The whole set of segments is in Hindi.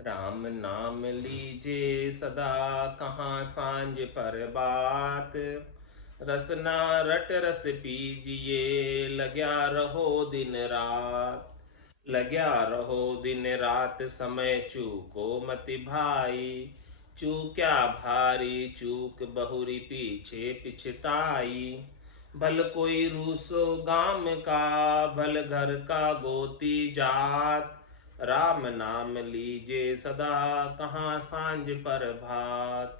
राम नाम लीजे सदा, कहाँ सांझ पर बात। रसना रट रस पीजिए, लग्या रहो दिन रात। लग्या रहो दिन रात, समय चूको मति भाई। चूक्या भारी चूक बहुरी, पीछे पिछताई। भल कोई रूसो गाम का, भल घर का गोती जात। राम नाम लीजे सदा, कहाँ सांझ पर भात।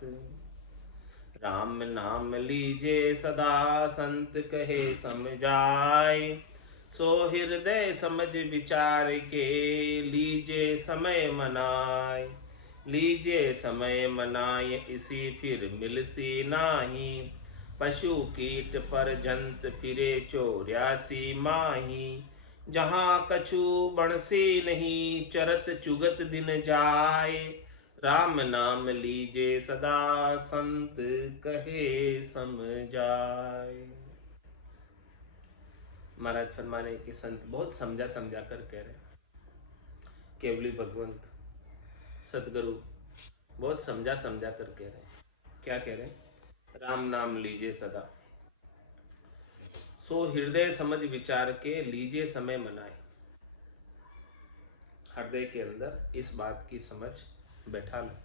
राम नाम लीजे सदा, संत कहे समझाए। सो हृदय समझ विचार के, लीजे समय मनाए। लीजे समय मनाए, इसी फिर मिलसी नाही। पशु कीट पर जंत फिरे, 84 माही। जहाँ कछु बणसे नहीं, चरत चुगत दिन जाए। राम नाम लीजे सदा, संत कहे समझाए। महाराज फरमाने के संत बहुत समझा समझा कर कह रहे, केवली भगवंत सदगुरु बहुत समझा समझा कर कह रहे। क्या कह रहे? राम नाम लीजे सदा, सो हृदय समझ विचार के, लीजे समय मनाए। हृदय के अंदर इस बात की समझ बैठा लो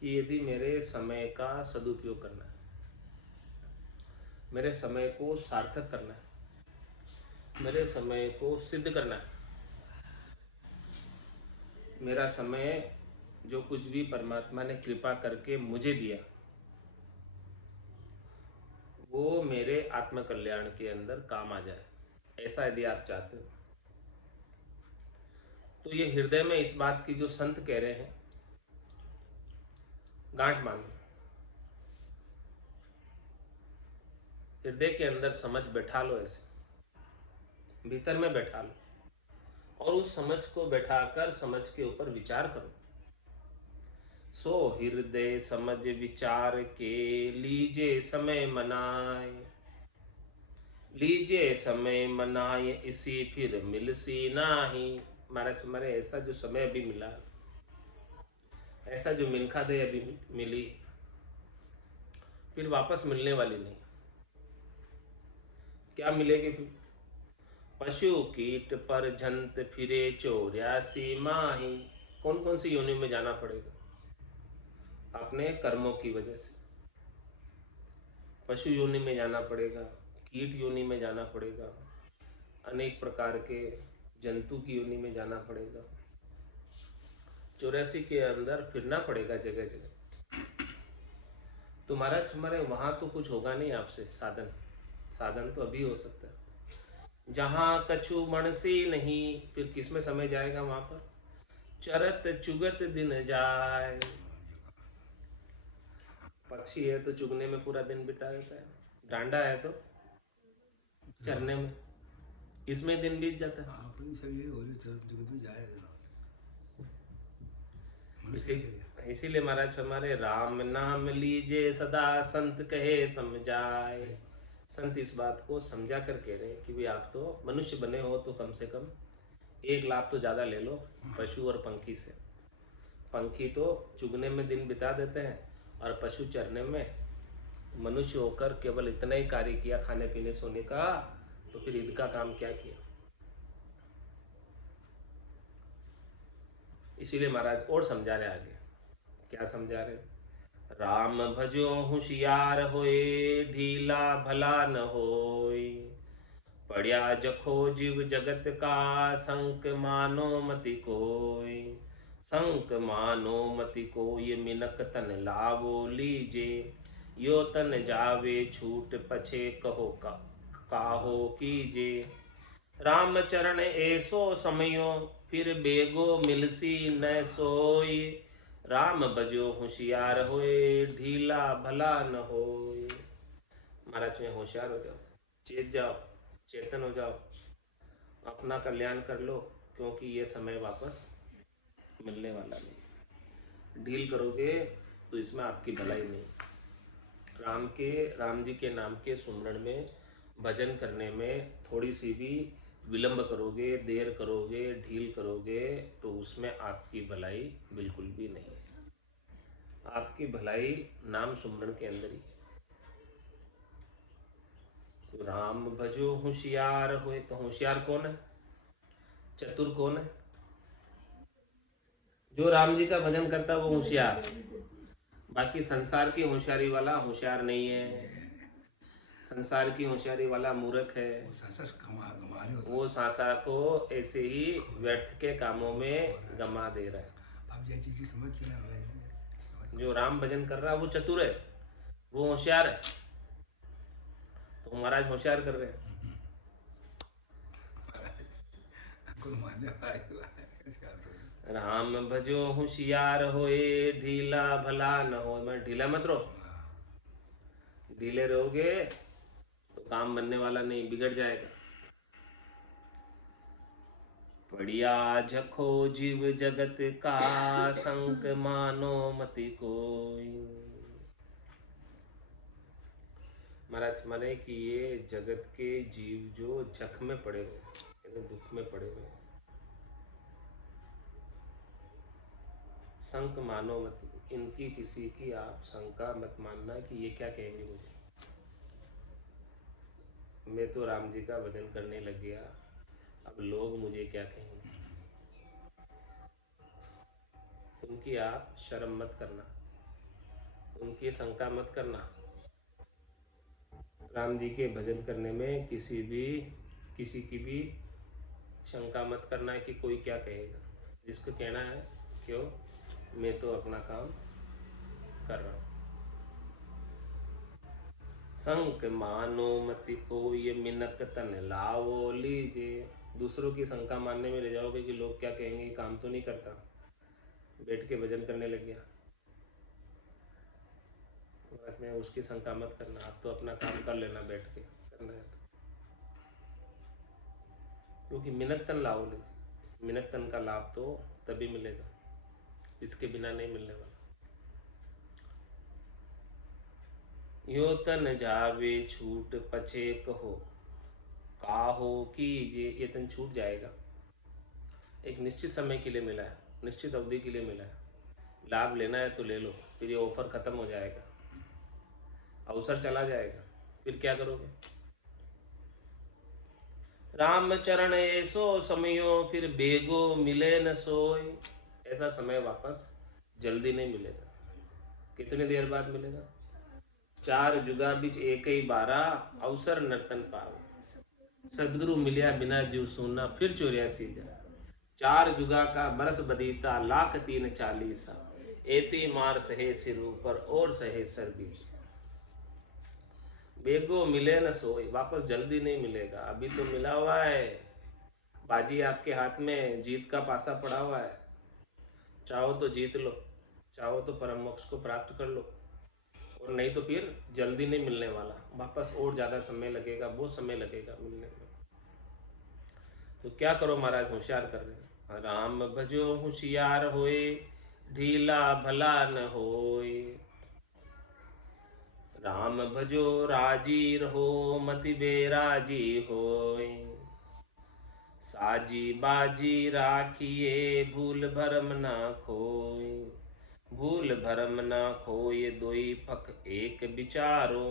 कि यदि मेरे समय का सदुपयोग करना है, मेरे समय को सार्थक करना है, मेरे समय को सिद्ध करना है, मेरा समय जो कुछ भी परमात्मा ने कृपा करके मुझे दिया, वो मेरे आत्म कल्याण के अंदर काम आ जाए, ऐसा यदि आप चाहते हो तो ये हृदय में इस बात की जो संत कह रहे हैं, गांठ मान लो। हृदय के अंदर समझ बैठा लो, ऐसे भीतर में बैठा लो, और उस समझ को बैठाकर समझ के ऊपर विचार करो। सो हृदय समझ विचार के, लीजे समय मनाए। लीजे समय मनाए, इसी फिर मिलसी नाही। महाराज हमारे ऐसा जो समय अभी मिला, ऐसा जो मिनखा दे अभी मिली, फिर वापस मिलने वाली नहीं। क्या मिलेगी फिर? पशु कीट पर जंत फिरे, 84 माही। कौन कौन सी योनि में जाना पड़ेगा? अपने कर्मों की वजह से पशु योनि में जाना पड़ेगा, कीट योनि में जाना पड़ेगा, अनेक प्रकार के जंतु की योनि में जाना पड़ेगा, 84 के अंदर फिरना पड़ेगा जगह जगह। तो महाराज हमारे वहाँ तो कुछ होगा नहीं आपसे, साधन तो अभी हो सकता है। जहाँ कछु मणसी नहीं, फिर किस में समय जाएगा वहाँ पर? चरत चुगत दिन जाए। पक्षी है तो चुगने में पूरा दिन बिता देता है, डांडा है तो चरने में, इसमें दिन बीत जाता है। इसीलिए महाराज हमारे, राम नाम लीजे सदा, संत कहे समझाए। संत इस बात को समझा कर कह रहे हैं कि भाई आप तो मनुष्य बने हो तो कम से कम एक लाभ तो ज़्यादा ले लो पशु और पंखी से। पंखी तो चुगने में दिन बिता देते हैं, और पशु चरने में। मनुष्य होकर केवल इतना ही कार्य किया, खाने पीने सोने का, तो फिर ईद का काम क्या किया? इसीलिए महाराज और समझा रहे आगे। क्या समझा रहे? राम भजो होशियार होए, ढीला भला न होए। पढ़िया जखो जीव जगत का, संक मानो मति कोय। संक मानो मति कोय, मिनक तन लावो लीजे। यो तन जावे छूट, पछे कहो काहो कीजे। राम चरण ऐसो समयो, फिर बेगो मिलसी न सोई। राम बजो होशियार होए, ढीला भला न होए। महाराज में होशियार हो जाओ, चेत जाओ, चेतन हो जाओ, अपना कल्याण कर लो, क्योंकि ये समय वापस मिलने वाला नहीं। ढील करोगे तो इसमें आपकी भलाई नहीं। राम जी के नाम के सुमरण में, भजन करने में थोड़ी सी भी विलंब करोगे, देर करोगे, ढील करोगे तो उसमें आपकी भलाई बिल्कुल भी नहीं है। आपकी भलाई नाम सुमरण के अंदर ही। तो राम भजो होशियार होए, तो होशियार कौन है? चतुर कौन है? जो राम जी का भजन करता है वो होशियार। बाकी संसार की होशियारी वाला होशियार नहीं है, संसार की होशियारी वाला मूर्ख है। वो सांसा को ऐसे ही व्यर्थ के कामों में गमा दे रहा है। जो राम भजन कर रहा है वो चतुर है, वो होशियार है। तो महाराज होशियार कर रहे हैं। राम भजो होशियार होए, ढीला भला न हो। मैं ढीला मत रहो, ढीले रहोगे तो काम बनने वाला नहीं, बिगड़ जाएगा। बढ़िया झखो जीव जगत का, संक मानो मति कोई। महाराज माने कि ये जगत के जीव जो जख में पड़े हुए, दुख में पड़े हुए, संक मानो मत, इनकी किसी की आप शंका मत मानना कि ये क्या कहेंगे मुझे, मैं तो राम जी का भजन करने लग गया, अब लोग मुझे क्या कहेंगे। उनकी आप शर्म मत करना, उनकी शंका मत करना। राम जी के भजन करने में किसी की भी शंका मत करना है कि कोई क्या कहेगा। जिसको कहना है, क्यों, मैं तो अपना काम कर रहा हूँ। संक मानो मति को ये मिनक तन लाओ लीजिए। दूसरों की शंका मानने में रह जाओगे कि लोग क्या कहेंगे, काम तो नहीं करता, बैठ के भजन करने लग गया, में उसकी शंका मत करना। आप तो अपना काम कर लेना, बैठ के करना है तो। क्योंकि मिनक तन लाओ लीजिए, मिनक तन का लाभ तो तभी मिलेगा, इसके बिना नहीं मिलने वाला। यो तन जावे छूट पछे कहो, काहो कीजिए। ये तन छूट जाएगा, एक निश्चित समय के लिए मिला है, निश्चित अवधि के लिए मिला है, लाभ लेना है तो ले लो, फिर ये ऑफर खत्म हो जाएगा, अवसर चला जाएगा, फिर क्या करोगे। राम चरण ऐसो समयो, फिर बेगो मिले न सोय। ऐसा समय वापस जल्दी नहीं मिलेगा। कितनी देर बाद मिलेगा? 4 जुगा बीच एक ही बारा, अवसर नर्तन पाओ। सदगुरु मिलिया बिना जीव सोना, फिर 84 जा। 4 जुगा का बरस बदीता, लाख 340। एती मार सहे सिर ऊपर, और सहे सर बीच। बेगो मिले न सोई, वापस जल्दी नहीं मिलेगा। अभी तो मिला हुआ है, बाजी आपके हाथ में, जीत का पासा पड़ा हुआ है। चाहो तो जीत लो, चाहो तो परम मोक्ष को प्राप्त कर लो, और नहीं तो फिर जल्दी नहीं मिलने वाला, वापस और ज़्यादा समय लगेगा, बहुत समय लगेगा मिलने में। तो क्या करो महाराज, होशियार कर रहे हैं। राम भजो होशियार होए, ढीला भला न होए। राम भजो राजी रहो, मति बेराजी होए। साजी बाजी राखिए, भूल भरम न खोए। भूल भरम न खोए, दोई पख एक विचारो।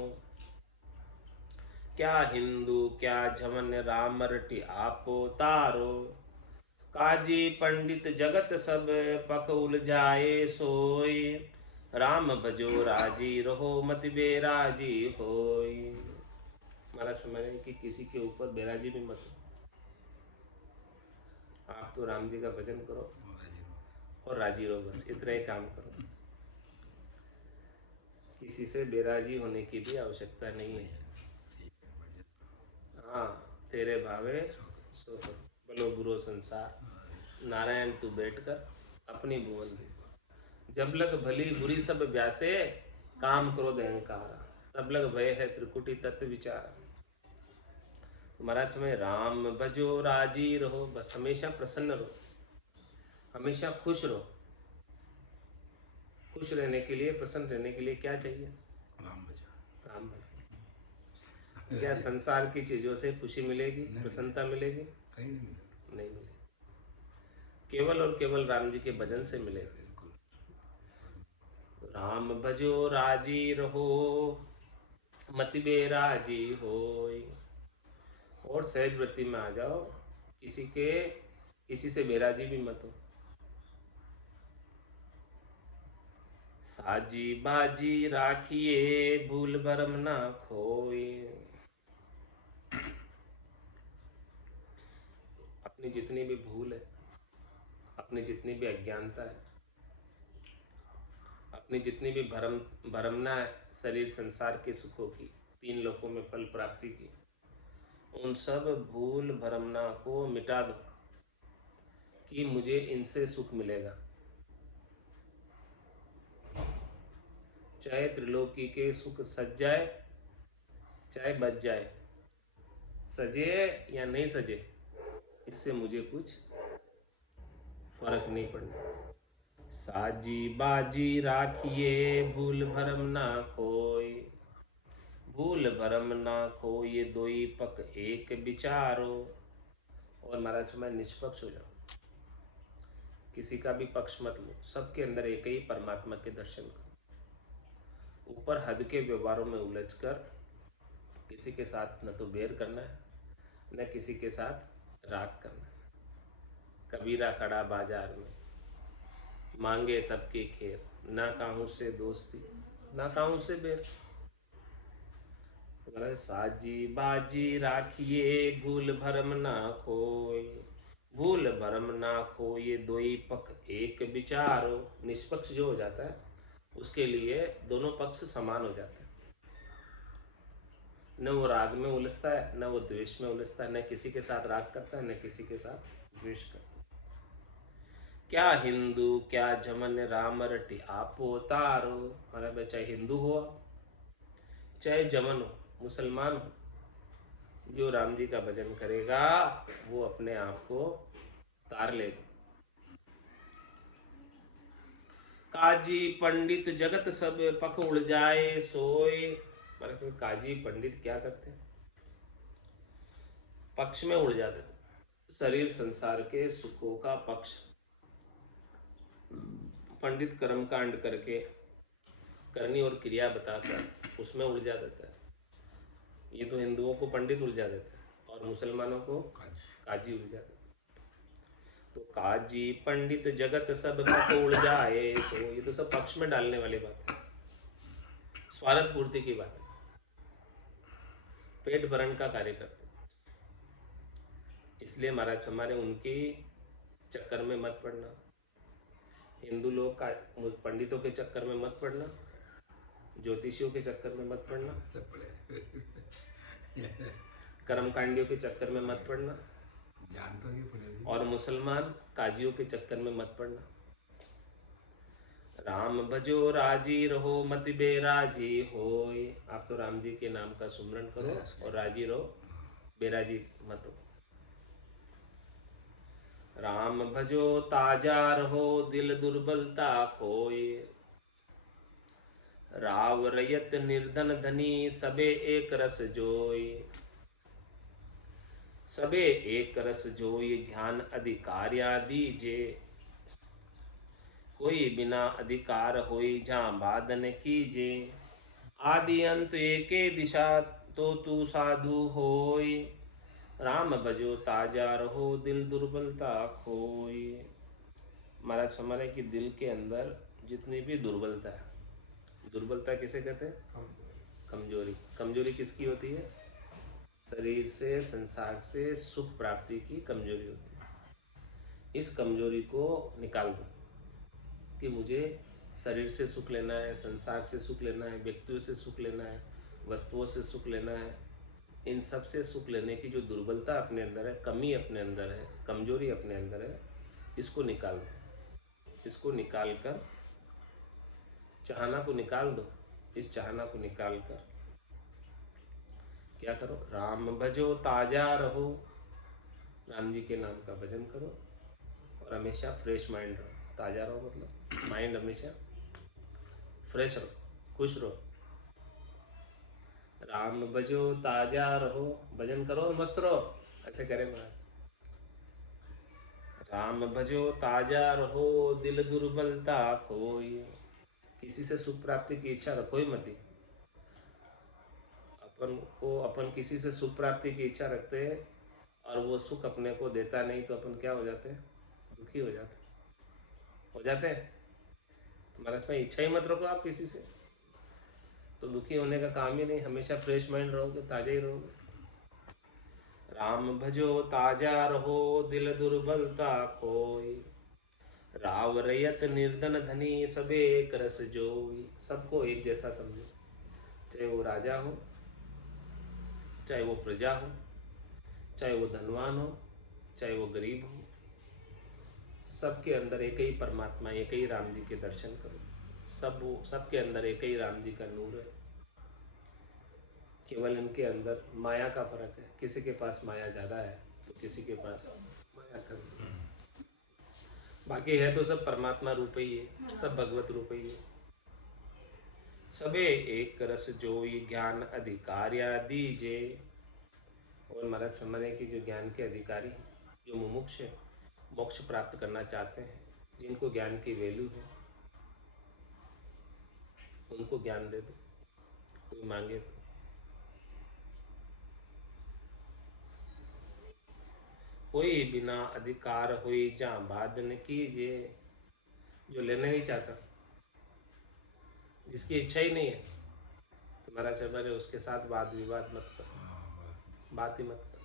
क्या हिंदू क्या झमन, राम रटि आपो तारो। काजी पंडित जगत सब, पख उलझाए सोई। राम भजो राजी रहो, मति बेराजी होई। महाराज समझे कि किसी के ऊपर बेराजी भी मत हो। आप तो राम जी का भजन करो और राजी रहो, बस इतना ही काम करो। किसी से बेराजी होने की भी आवश्यकता नहीं है। हाँ, तेरे भावे सो करो, बोलो गुरु संसार, नारायण तू बैठकर अपनी भुवन दे। जब लग भली बुरी सब व्यासे, काम क्रोध अहंकार। तब लग भय है त्रिकुटी तत्व विचार। महाराज में राम भजो राजी रहो, बस हमेशा प्रसन्न रहो, हमेशा खुश रहो। खुश रहने के लिए, प्रसन्न रहने के लिए क्या चाहिए? राम भजो, राम भजो। क्या संसार की चीजों से खुशी मिलेगी, प्रसन्नता मिलेगी? कहीं नहीं मिले। नहीं मिले, केवल और केवल राम जी के भजन से मिले। बिल्कुल। राम भजो राजी रहो, मति बेराजी होय। और सहज वृत्ति में आ जाओ, किसी से बेराजी भी मत हो। साजी बाजी राखिए, भूल भरम ना खोए। अपनी जितनी भी भूल है, अपनी जितनी भी अज्ञानता है, अपनी जितनी भी भरमना है, शरीर संसार के सुखों की, तीन लोकों में फल प्राप्ति की, उन सब भूल भरमना को मिटा दो कि मुझे इनसे सुख मिलेगा। चाहे त्रिलोकी के सुख सज जाए, चाहे बच जाए, सजे या नहीं सजे, इससे मुझे कुछ फर्क नहीं पड़ना। साजी बाजी राखिए, भूल भरम ना खोए। भूल भरम ना खोए, दोई पक एक विचारो। और महाराज मैं निष्पक्ष हो जाओ, किसी का भी पक्ष मत लो, सबके अंदर एक ही परमात्मा के दर्शन करो। ऊपर हद के व्यवहारों में उलझकर किसी के साथ न तो बैर करना है, न किसी के साथ राग करना है। कबीरा खड़ा बाजार में, मांगे सबके खेर, ना काहू से दोस्ती, ना काहू से बैर। महाराज साजी बाजी राखिए, भूल भरम ना खोए। भूल भरम ना खोए, दोई पक एक विचारो। निष्पक्ष जो हो जाता है, उसके लिए दोनों पक्ष समान हो जाते हैं। न वो राग में उलझता है, न वो द्वेष में उलझता है, न किसी के साथ राग करता है, न किसी के साथ द्वेष करता है। क्या हिंदू क्या जमन, राम रटी आपो तारो। हमारा भाई चाहे हिंदू हो, चाहे जमन हो, मुसलमान हो, जो राम जी का भजन करेगा वो अपने आप को तार लेगा। काजी पंडित जगत सब पख उड़ जाए सोए। मतलब काजी पंडित क्या करते हैं, पक्ष में उड़ जाते थे। शरीर संसार के सुखों का पक्ष पंडित कर्म कांड करके, करनी और क्रिया बताकर उसमें उलझा देता है। ये तो हिंदुओं को पंडित उलझा देता है और मुसलमानों को काजी उलझा देता है। तो काजी पंडित जगत सब पख उड़ जाए सो, ये तो सब पक्ष में डालने वाली बात है, स्वार्थ पूर्ति की बात है, पेट भरण का कार्य करते। इसलिए महाराज हमारे उनके चक्कर में मत पड़ना, हिंदू लोग का पंडितों के चक्कर में मत पड़ना, ज्योतिषियों के चक्कर में मत पड़ना, कर्मकांडियों के चक्कर में मत पड़ना, और मुसलमान काजियों के चक्कर में मत पड़ना। राम भजो राजी रहो, मति बेराजी होय। आप तो राम जी के नाम का सुमरण करो और राजी रहो, बेराजी मत हो। राम भजो ताजा रहो, दिल दुर्बलता खोए। राव रयत निर्धन धनी, सबे एक रस जोय। सबे एक रस जोय, ज्ञान अधिकार्या दीजे। कोई बिना अधिकार होई, जहाँ बादन कीजे। आदि अंत एके दिशा, तो तू साधु होय। राम भजो ताजा रहो, दिल दुर्बलता खोए। महाराज हमारे कि दिल के अंदर जितनी भी दुर्बलता है, दुर्बलता किसे कहते हैं, कमजोरी। कमजोरी किसकी होती है, शरीर से संसार से सुख प्राप्ति की कमजोरी होती है। इस कमजोरी को निकाल दो कि मुझे शरीर से सुख लेना है, संसार से सुख लेना है, व्यक्तियों से सुख लेना है, वस्तुओं से सुख लेना है। इन सब से सुख लेने की जो दुर्बलता अपने अंदर है, कमी अपने अंदर है, कमजोरी अपने अंदर है, इसको निकाल दो। इसको निकाल कर, चाहना को निकाल दो। इस चाहना को निकाल कर क्या करो, राम भजो ताजा रहो। राम जी के नाम का भजन करो और हमेशा फ्रेश माइंड रहो। ताजा रहो मतलब माइंड हमेशा फ्रेश रहो, खुश रहो। राम भजो ताजा रहो, भजन करो और मस्त रहो, ऐसे करें महाराज। राम भजो ताजा रहो, दिल दुर्बलता खोई। किसी से सुख प्राप्ति की इच्छा रखो ही मत। अपन किसी से सुख प्राप्ति की इच्छा रखते हैं और वो सुख अपने को देता नहीं, तो अपन क्या हो जाते हैं? दुखी हो जाते हैं। तुम्हारा इसमें इच्छा ही मत रखो आप किसी से, तो दुखी होने का काम ही नहीं। हमेशा फ्रेश माइंड रहोगे, ताजा ही रहोगे। राम भजो ताजा रहो, दिल दुर्बलता खोई। राव रयत निर्धन धनी, सबे एक रस जोई। सबको एक जैसा समझो, चाहे वो राजा हो, चाहे वो प्रजा हो, चाहे वो धनवान हो, चाहे वो गरीब हो। सबके अंदर एक ही परमात्मा, एक ही राम जी के दर्शन करो। सबके अंदर एक ही राम जी का नूर है। केवल इनके अंदर माया का फर्क है। किसी के पास माया ज़्यादा है तो किसी के पास माया कम है। बाकी है तो सब परमात्मा रूप ही है, सब भगवत रूप ही है। सबे एक रस जोई, ज्ञान अधिकार्या दीजे। और महाराज फरमाने की जो ज्ञान के अधिकारी हैं, जो मुमुक्ष है, मोक्ष प्राप्त करना चाहते हैं, जिनको ज्ञान की वैल्यू है, उनको ज्ञान दे दो, कोई मांगे तो। कोई बिना अधिकार हुई, जहाँ बादन कीजिए। जो लेना नहीं चाहता, जिसकी इच्छा ही नहीं है, तो महाराज फरमाने उसके साथ वाद विवाद मत करो, बात ही मत करो।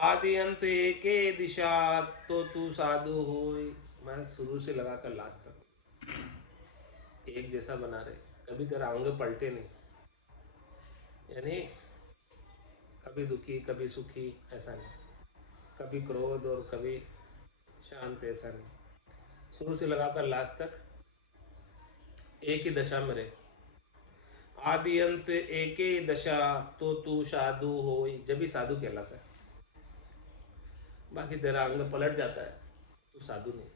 आदि अंत एके दिशा, तो तू साधु होय। मैं शुरू से लगाकर लास्ट तक एक जैसा बना रहे, कभी तेरा अंग पलटे नहीं। यानी कभी दुखी कभी सुखी ऐसा नहीं, कभी क्रोध और कभी शांत ऐसा नहीं। शुरू से लगाकर लास्ट तक एक ही दशा में रहे। आदि अंत एक ही दशा, तो तू साधु होय। जब भी साधु कहलाता है। बाकी तेरा अंग पलट जाता है तो साधु नहीं।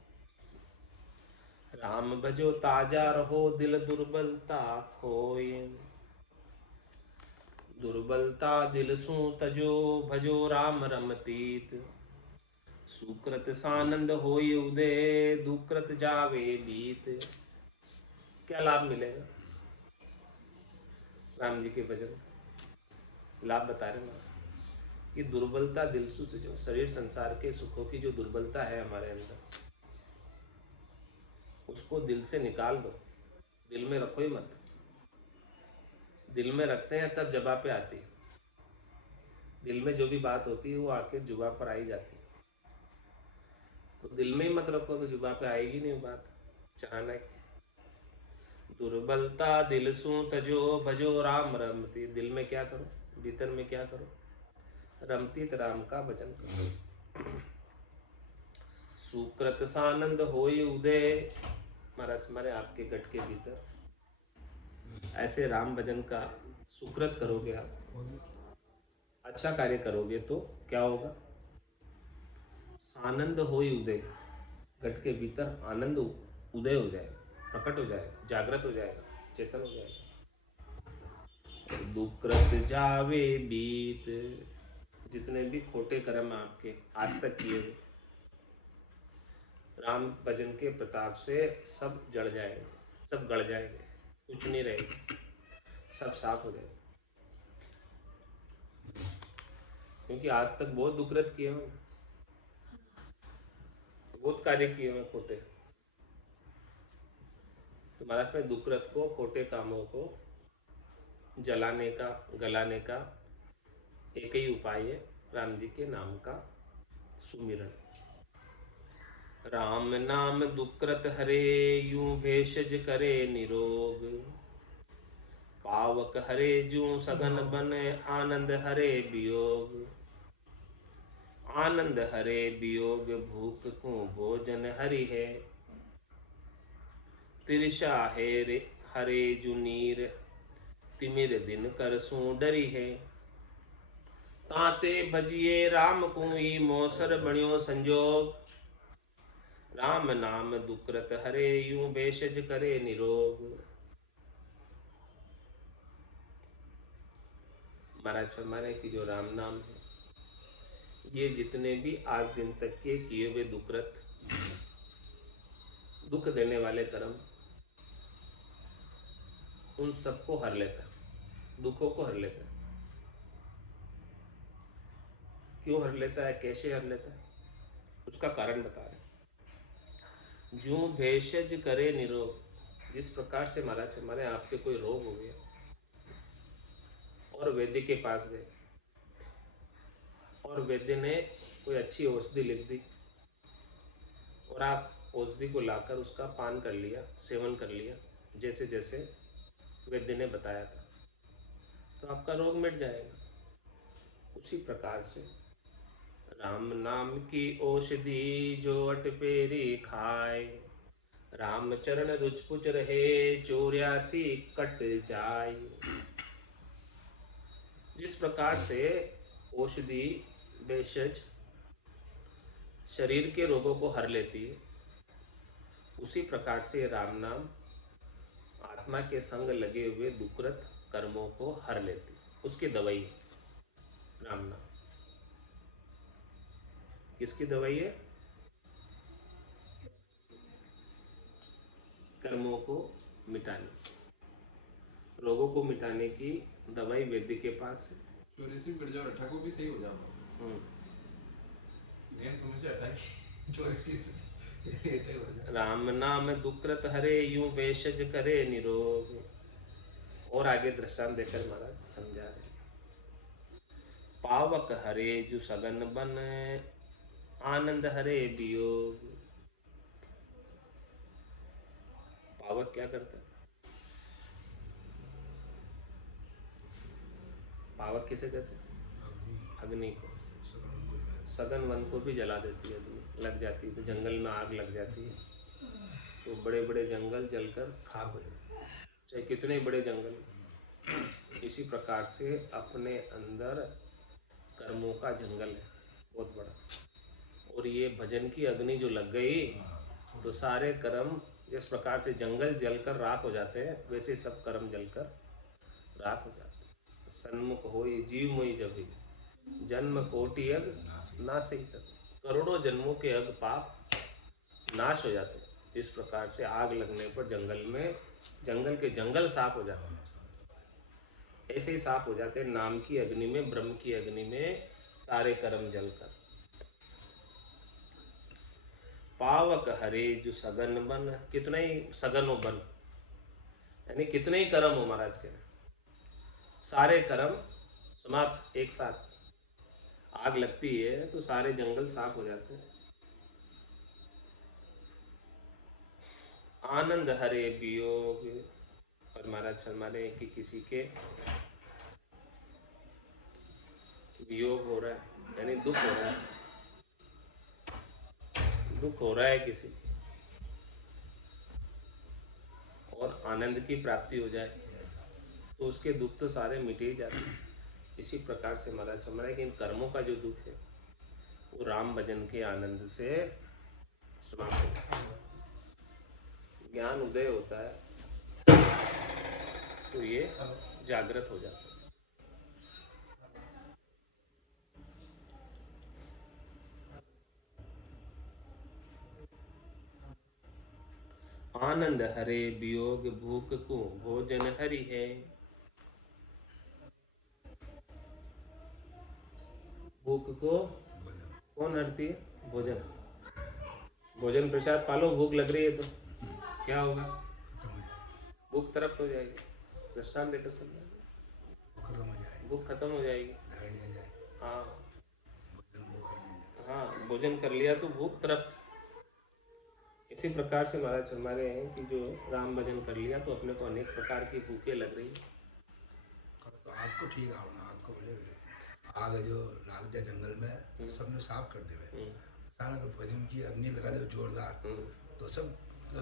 राम भजो ताजा रहो, दिल दुर्बलता खोई। दुर्बलता दिल सू तजो, भजो राम रमतीत। सुकृत सानंद होई उदय, दुकृत जावे बीत। क्या लाभ मिलेगा राम जी के भजन? लाभ बता रहे ना कि दुर्बलता दिल सू तजो, शरीर संसार के सुखों की जो दुर्बलता है हमारे अंदर, उसको दिल से निकाल दो। दिल में रखो ही मत। दिल में रखते हैं तब जबा पे आती है। दिल में जो भी बात होती है वो आके जुबा पर आई जाती है। तो दिल में ही मत रखो तो जुबा पे आएगी नहीं बात। चाहना की दुर्बलता दिल सू तजो, भजो राम रमती। दिल में क्या करो, भीतर में क्या करो? रमतीत राम का भजन करो। सुकृत सानंद होय उदय। महाराज हमारे आपके गट के भीतर ऐसे राम भजन का सुकृत करोगे आप, अच्छा कार्य करोगे तो क्या होगा? सानंद होय उदय। घट के भीतर आनंद उदय हो जाएगा, प्रकट हो जाएगा, जागृत हो जाएगा, चेतन हो जाएगा। दुकृत जावे बीत। जितने भी खोटे कर्म आपके आज तक किए हुए, राम भजन के प्रताप से सब जड़ जाएंगे, सब गड़ जाएंगे, कुछ नहीं रहेगा, सब साफ हो जाएगा। क्योंकि आज तक बहुत दुकृत किए हुए, बहुत कार्य किए हुए खोटे। तो महाराज में दुकृत को, खोटे कामों को जलाने का, गलाने का एक ही उपाय है, राम जी के नाम का सुमिरन। राम नाम दुकृत हरे, यूं भेषज करे निरोग। पावक हरे जूं सगन बन, आनंद हरे वियोग। आनंद हरे वियोग, भूख को भोजन हरि है। तिरछा हरे जु नीर, तिमिर दिन कर सू डरी है। ताते भजिए राम कुई, मोसर बण्यो संजोग। राम नाम दुकृत हरे, यूं भेषज करे निरोग। महाराज फरमाने की जो राम नाम है ये जितने भी आज दिन तक के किए हुए दुकृत, दुख देने वाले कर्म, उन सबको हर लेता है, दुखों को हर लेता है। क्यों हर लेता है, कैसे हर लेता है, उसका कारण बता रहे। जो भेषज करे निरोग, जिस प्रकार से महाराज हमारे आपके कोई रोग हो गया और वैद्य के पास गए और वैद्य ने कोई अच्छी औषधि लिख दी और आप औषधि को लाकर उसका पान कर लिया, सेवन कर लिया जैसे जैसे वैद्य ने बताया था, तो आपका रोग मिट जाएगा। उसी प्रकार से राम नाम की औषधि जो अटपेरी खाए, राम चरण रुच पुच रहे 84 कट जाए। जिस प्रकार से औषधि भेषज शरीर के रोगों को हर लेती है, उसी प्रकार से राम नाम आत्मा के संग लगे हुए दुकृत कर्मों को हर लेती है। उसकी दवाई है राम नाम। किसकी दवाई है? कर्मों को मिटाने, रोगों को मिटाने की दवाई वैद्य के पास है। चोरी से गिर जाओ रठा को भी सही हो जाओ। राम नाम दुकृत हरे यूं भेषज करे निरोग। और आगे दृष्टांत देकर महाराज समझा रहे। पावक हरे जो सगन बन, आनंद हरे वियोग। पावक क्या करता है? पावक किसे कहते हैं? अग्नि को। सघन वन को भी जला देती है अग्नि, लग जाती है तो जंगल में आग लग जाती है तो बड़े बड़े जंगल जलकर खाक हो जाते हैं, चाहे कितने बड़े जंगल। इसी प्रकार से अपने अंदर कर्मों का जंगल है बहुत बड़ा, और ये भजन की अग्नि जो लग गई तो सारे कर्म जिस प्रकार से जंगल जलकर राख हो जाते हैं, वैसे सब कर्म जलकर राख हो जाते हैं। सन्मुख हो जीव मोहि जभी, जन्म कोटि अग नाश ही तक। करोड़ों जन्मों के अग पाप नाश हो जाते हैं। इस प्रकार से आग लगने पर जंगल में जंगल के जंगल साफ हो जाते हैं, ऐसे ही साफ हो जाते हैं नाम की अग्नि में, ब्रह्म की अग्नि में सारे कर्म जलकर। पावक हरे जो सगन बन, कितने ही सगन हो बन, यानी कितने ही कर्म हो महाराज के, सारे कर्म समाप्त एक साथ। आग लगती है तो सारे जंगल साफ हो जाते हैं। आनंद हरे वियोग, और महाराज फरमा रहे हैं कि किसी के वियोग हो रहा है यानी दुख हो रहा है, दुख हो रहा है किसी, और आनंद की प्राप्ति हो जाए तो उसके दुख तो सारे मिटे ही जाते हैं। इसी प्रकार से महाराज समझ रहे कि इन कर्मों का जो दुख है वो राम भजन के आनंद से समाप्त होता है। ज्ञान उदय होता है तो ये जागृत हो जाता है। आनंद हरे वियोग भूख को भोजन हरि है। भूख को कौन हरती है? भोजन। भोजन प्रसाद पालो, भूख लग रही है तो क्या होगा? भूख तृप्त हो जाएगी। दृष्टांत देकर समझा, भूख खत्म हो जाएगी। हाँ हाँ, भोजन कर लिया तो भूख तृप्त। इसी प्रकार से महाराज फरमा रहे हैं कि जो राम भजन कर लिया तो अपने को अनेक प्रकार की भूखें लग रही है। तो आग को ठीक आओ ना, आग को बोले आग जो लाग जाए जंगल में सबने साफ कर देवे। अचानक भजन की अग्नि लगा दे जोरदार तो सब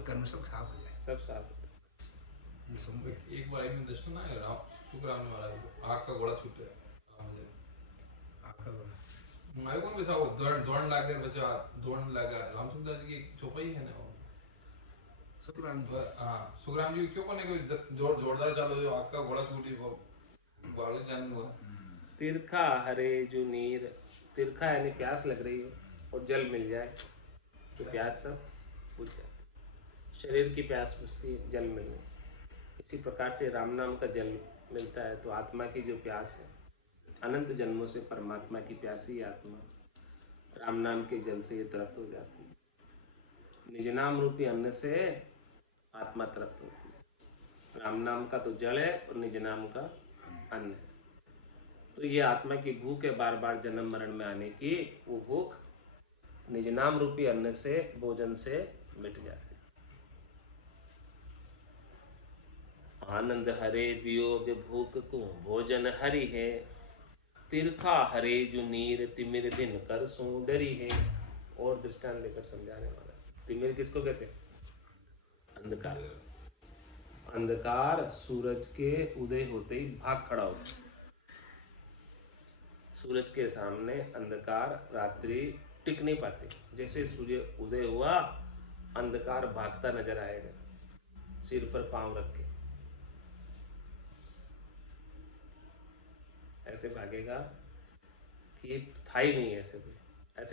कर्म सब साफ हो जाए, सब साफ। एक बार एक दृष्टि ना है राम शुक्राम ने मारा, आग का गोला छूट गया। आग का गोला मैं कौन वैसा वो दौड़ लाग गया बच्चा, दौड़ लगा। राम सुखदास जी की चौपाई है ना वो शुक्राम। हाँ, सुखराम जी क्यों कोने कोई जोरदार चालो जो आग का गोला छूटी वो बालक जान हुआ। तिरखा हरे जो नीर तिरखा यानी प्यास लग रही हो और जल मिल जाए तो प्यास सब बुझ जाती। शरीर की प्यास बुझती है जल मिलने से। इसी प्रकार से राम नाम का जल मिलता है तो आत्मा की जो प्यास है, अनंत जन्मों से परमात्मा की प्यासी आत्मा राम नाम के जल से ये तृप्त हो जाती है। निज नाम रूपी अन्न से आत्मा तृप्त होती है। राम नाम का तो जल है और निज नाम का अन्न है। तो ये आत्मा की भूख है बार बार जन्म मरण में आने की, वो भूख निज नाम रूपी अन्न से, भोजन से मिट जाती है। आनंद हरे वियोग भूख को भोजन हरि है, तिरखा हरे जो नीर तिमिर दिन कर सो डरी है। और दृष्टांत लेकर समझाने वाला। तिमिर किसको कहते हैं? अंधकार। अंधकार सूरज के उदय होते ही भाग खड़ा होता है। सूरज के सामने अंधकार रात्रि टिक नहीं पाती। जैसे सूर्य उदय हुआ अंधकार भागता नजर आएगा सिर पर पांव रख के। ऐसे भागेगा कि था ही नहीं, ऐसे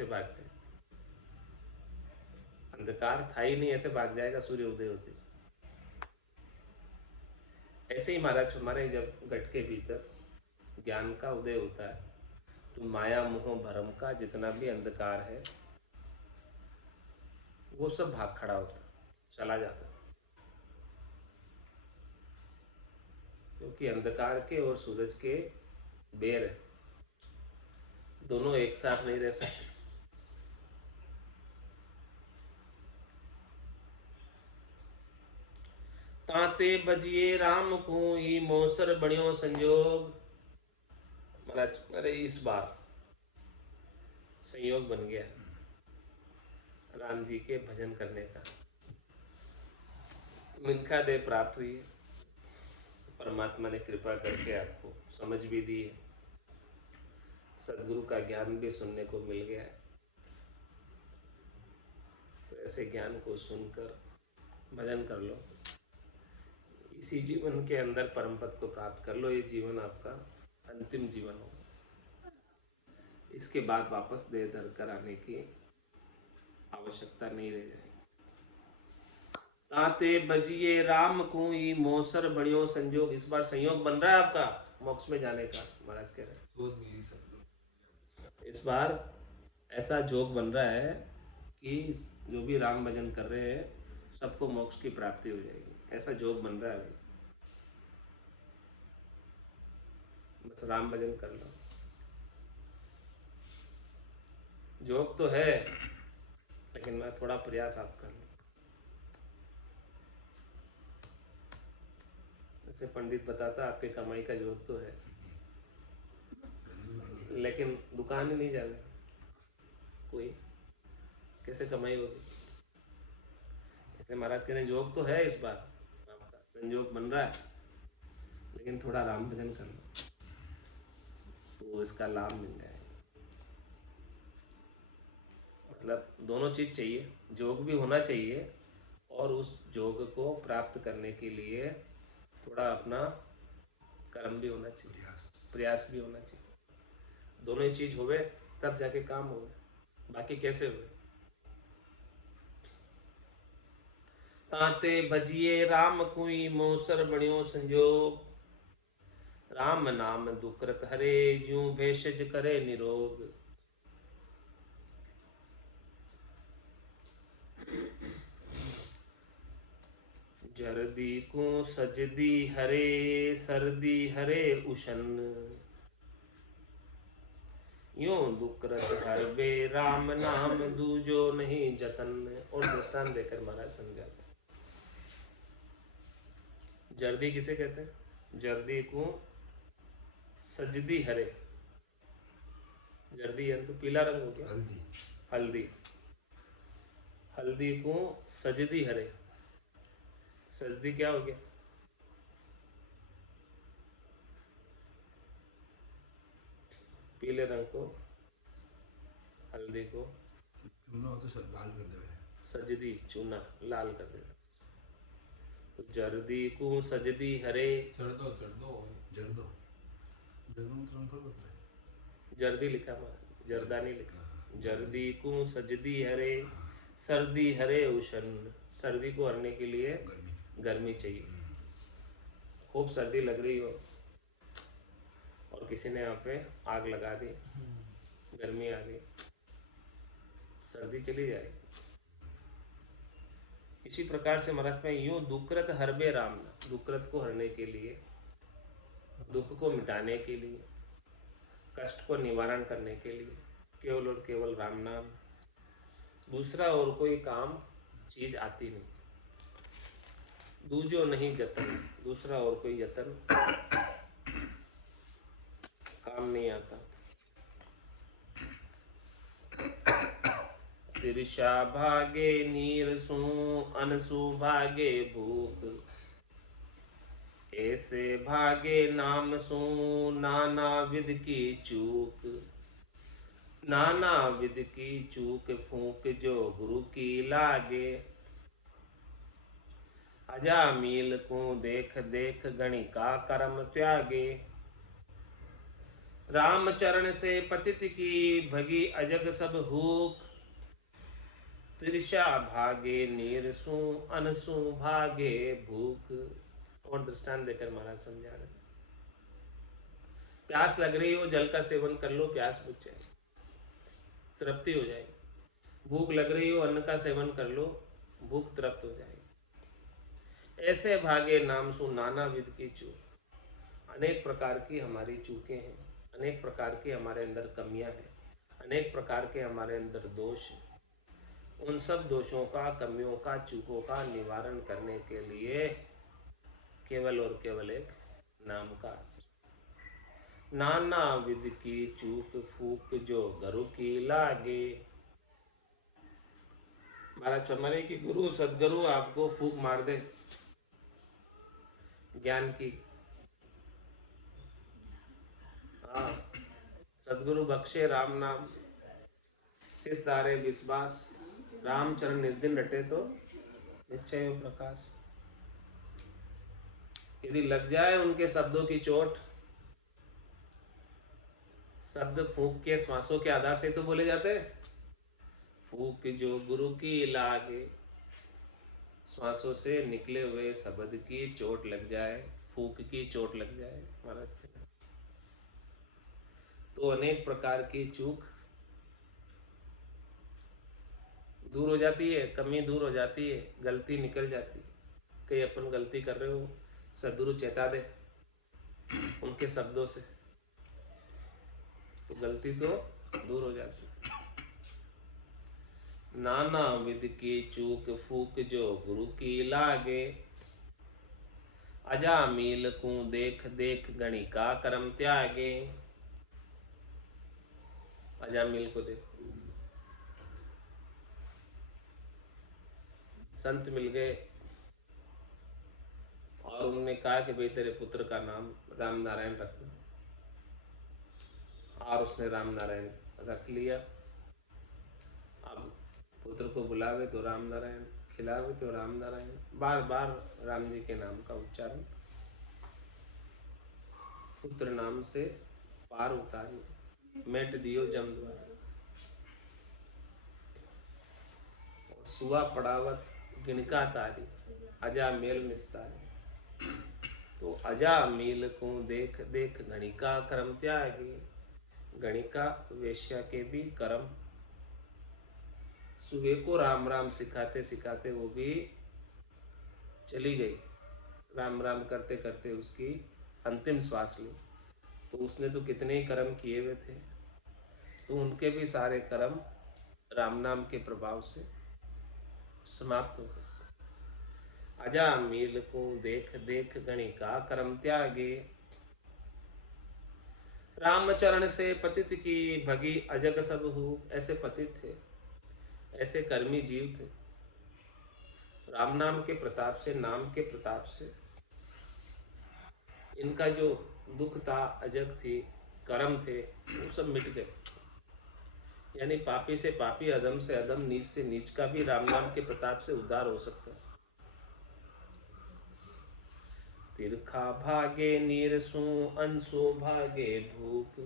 भागते। अंधकार था ही नहीं, ऐसे भाग जाएगा सूर्य उदय होते। ऐसे ही महाराज हमारे जब घट के भीतर ज्ञान का उदय होता है तो माया मोह भरम का जितना भी अंधकार है वो सब भाग खड़ा होता, चला जाता। क्योंकि अंधकार के और सूरज के बेर है, दोनों एक साथ नहीं रह सकते। ताते बजिए राम को ही मोसर बणियो संजोग। महाराज अरे इस बार संयोग बन गया राम जी के भजन करने का। मिनखा देह प्राप्त हुई है, परमात्मा ने कृपा करके आपको समझ भी दी है, सदगुरु का ज्ञान भी सुनने को मिल गया है। तो ऐसे ज्ञान को सुनकर भजन कर लो, इसी जीवन के अंदर परम पद को प्राप्त कर लो। ये जीवन आपका अंतिम जीवन होगा, इसके बाद वापस देह धर कर आने की आवश्यकता नहीं रह जाएगी। ताते बजिए राम को ही मोसर बणियो संजोग। इस बार संयोग बन रहा है आपका मोक्ष में जाने का। महाराज कह रहे हैं इस बार ऐसा जोग बन रहा है कि जो भी राम भजन कर रहे हैं सबको मोक्ष की प्राप्ति हो जाएगी। ऐसा जोग बन रहा है अभी। बस राम भजन कर लो। जोग तो है लेकिन मैं थोड़ा प्रयास आप कर लो। जैसे पंडित बताता आपके कमाई का जोग तो है लेकिन दुकान ही नहीं जावे कोई, कैसे कमाई होगी? ऐसे महाराज कहने जोग तो है इस बार आपका, संयोग बन रहा है लेकिन थोड़ा राम भजन कर लो तो इसका लाभ मिल जाएगा। मतलब दोनों चीज चाहिए, जोग भी होना चाहिए और उस जोग को प्राप्त करने के लिए थोड़ा अपना कर्म भी होना चाहिए, प्रयास भी होना चाहिए। दोनों ही चीज होवे तब जाके काम होवे, बाकी कैसे हुए? ताते भजिए राम कुई मोसर बणियो संजोग। राम नाम दुकृत हरे ज्यों भेषज करे निरोग। जरदी को सजदी हरे सर्दी हरे उशन। यूं दुकृत हरबे राम नाम दूजो नहीं जतन। और दृष्टांत देकर महाराज समझाते। जर्दी किसे कहते हैं? जर्दी को सजदी हरे। जर्दी यानी तो पीला रंग हो गया, हल्दी। हल्दी को सजदी हरे, सजदी क्या हो गया? पीले रंग को, हल्दी को तो लाल कर देवे, सजदी चूना लाल कर देता। तो जर्दी को सजदी हरे, जर्दो जर्दो मतलब रंग होता है। जर्दी लिखा जरदा नहीं लिखा, जर्दी को सजदी हरे, सर्दी हरे उष्ण। सर्दी को हरने के लिए गर्मी चाहिए। खूब सर्दी लग रही हो और किसी ने यहाँ पे आग लगा दी, गर्मी आ गई, सर्दी चली जाएगी। इसी प्रकार से महाराज में यूं दुकृत हरबे राम, दुकृत को हरने के लिए, दुख को मिटाने के लिए, कष्ट को निवारण करने के लिए केवल और केवल राम नाम, दूसरा और कोई काम चीज आती नहीं। दूजो नहीं जतन, दूसरा और कोई यतन काम नहीं आता। तिरछा भागे नीर सू, अनसु भागे भूख, ऐसे भागे नाम सू नाना विध की चूक। नाना विध की चूक फूक जो गुरु की लागे, अजामिल को देख देख गणिका कर्म त्यागे। राम चरण से पतित की भगी अजग सब हूक, तिरछा भागे नीर सू अनसु भागे भूख। और दृष्टांत देकर महाराज समझा रहे, प्यास लग रही हो जल का सेवन कर लो, प्यास बुझ जाएगी, तृप्ति हो जाएगी। भूख लग रही हो अन्न का सेवन कर लो, भूख तृप्त हो जाएगी। ऐसे भागे नाम सु नाना विध की चूक। अनेक प्रकार की हमारी चूकें हैं, अनेक प्रकार की हमारे अंदर कमियां हैं, अनेक प्रकार के हमारे अंदर दोष हैं। उन सब दोषों का, कमियों का, चूकों का निवारण करने के लिए केवल और केवल एक नाम का आश्रय। नाना विध की चूक फूक जो गुरु की लागे। महाराज फरमाने कि गुरु सदगुरु आपको फूक मार दे ज्ञान की, हाँ, सदगुरु बख्शे राम नाम, शिष धारे विश्वास, राम चरण निज दिन रटे तो निश्चय हो प्रकाश। यदि लग जाए उनके शब्दों की चोट, शब्द फूंक के श्वासों के आधार से तो बोले जाते हैं, फूक जो गुरु की लागे, श्वासों से निकले हुए शब्द की चोट लग जाए, फूक की चोट लग जाए महाराज के, तो अनेक प्रकार की चूक दूर हो जाती है, कमी दूर हो जाती है, गलती निकल जाती है। कहीं अपन गलती कर रहे हो, सदगुरु चेता दे उनके शब्दों से, तो गलती तो दूर हो जाती है। नाना विध की चूक फूक जो गुरु की लागे, अजामिल को देख देख गणिका कर्म त्यागे। अजामिल को देखो, संत मिल गए और उन्होंने कहा कि भाई तेरे पुत्र का नाम राम नारायण रखना, और उसने राम नारायण रख लिया। अब पुत्र को बुलावे तो राम नारायण, खिलावे तो राम नारायण, बार बार राम जी के नाम का उच्चारण। पुत्र नाम से पार उतारी, मेट दियो जम द्वार। और सुआ पड़ावत गिनका तारी, अजा मेल निस्तारी। तो अजा मेल को देख देख गणिका कर्म त्यागे। गणिका वेश्या के भी कर्म, सुबह को राम राम सिखाते सिखाते वो भी चली गई, राम राम करते करते उसकी अंतिम श्वास ली। तो उसने तो कितने ही कर्म किए हुए थे, तो उनके भी सारे कर्म राम नाम के प्रभाव से समाप्त हो गए। अजा मील को देख देख गणिका कर्म त्यागे। राम चरण से पतित की भगी अजग सब हूँ। ऐसे पतित थे, ऐसे कर्मी जीव थे, राम नाम के प्रताप से, नाम के प्रताप से इनका जो दुख था, अजग थी, कर्म थे, वो सब मिट गए। यानी पापी से पापी, अधम से अधम, नीच से नीच का भी राम नाम के प्रताप से उद्धार हो सकता है। तिरखा भागे नीरसू, अंशु भागे भूख,